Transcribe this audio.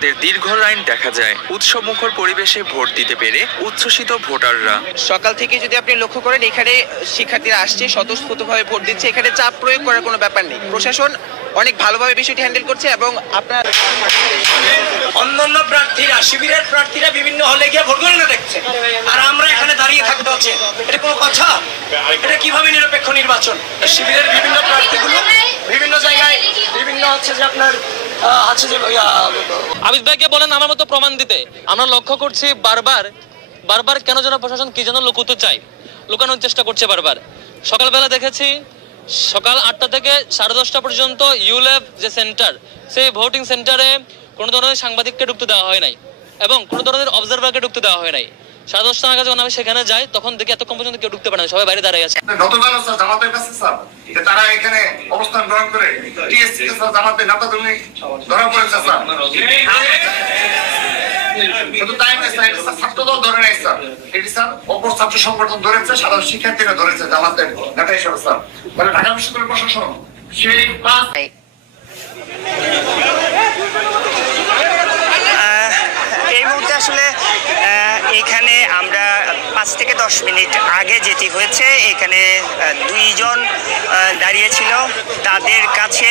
দীর্ঘ লাইন দেখা যায়। উৎসবমুখর পরিবেশে ভোট দিতে পেরে উচ্ছ্বসিত ভোটাররা। সকাল থেকে যদি আপনি লক্ষ্য করেন, এখানে শিক্ষার্থীরা আসছে, স্বতঃস্ফূর্তভাবে ভোট দিচ্ছে। এখানে চাপ প্রয়োগ করার কোনো ব্যাপার নেই। প্রশাসন অনেক ভালোভাবে বিষয়টি হ্যান্ডেল করছে। এবং আপনার অন্যান্য প্রার্থীরা, শিবিরের প্রার্থীরা বিভিন্ন হলে গিয়ে ভোট গণনা দেখছে, আর আমরা এখানে দাঁড়িয়ে থাকতে হচ্ছে। এটা কোনো কথা? এটা কিভাবে নিরপেক্ষ নির্বাচন? শিবিরের বিভিন্ন প্রার্থীগুলো বিভিন্ন জায়গায় বিভিন্ন হচ্ছে যে আপনার আবিদ ভাইকে বলেন আমার মতো প্রমাণ দিতে। আমরা লক্ষ্য করছি বারবার কেন যেন প্রশাসন কি যেন লুকোতে চায়, লুকানোর চেষ্টা করছে বারবার। সকালবেলা দেখেছি সকাল 8টা থেকে 10:30 পর্যন্ত ইউল্যাব যে সেন্টার, সেই ভোটিং সেন্টারে কোনো ধরনের সাংবাদিককে ঢুকতে দেওয়া হয় নাই এবং কোনো ধরনের অবজারভারকে ঢুকতে দেওয়া হয় নাই। 10:30 নাগাদ যখন আমি সেখানে যাই, তখন দেখি এতক্ষণ পর্যন্ত কেউ ঢুকতে পারে না, সবাই বাইরে দাঁড়িয়ে আছে। জামাতের কাছে স্যার তারা এখানে অবস্থান গ্রহণ করে টিএসসি জামাতের নেতা তুমি ধরা পড়েছে স্যার। শুধু তাই নয় স্যার, ছাত্রদল ধরে নাই স্যার, এটি স্যার অপর ছাত্র সংগঠন ধরেছে, সাধারণ শিক্ষার্থীরা ধরেছে জামাতের নেতা হিসেবে স্যার। মানে ঢাকা বিশ্ববিদ্যালয় প্রশাসন সেই এই মুহূর্তে আসলে এখানে আমরা 5 থেকে 10 মিনিট আগে যেটি হয়েছে, এখানে 2 জন দাঁড়িয়েছিল। তাদের কাছে